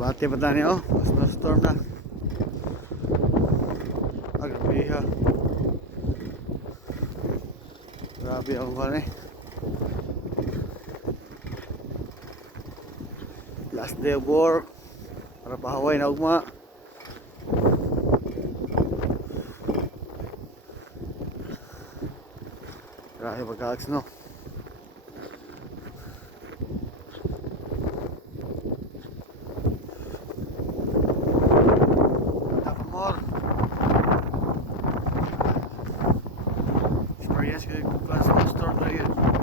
Bati pa tani oh, snowstorm na. Grabe ha. Grabe ang kwan eh. Last day of work. Para pahaway na ugma. Grabe pagka-ags no. Experience ko yung snowstorm na yun.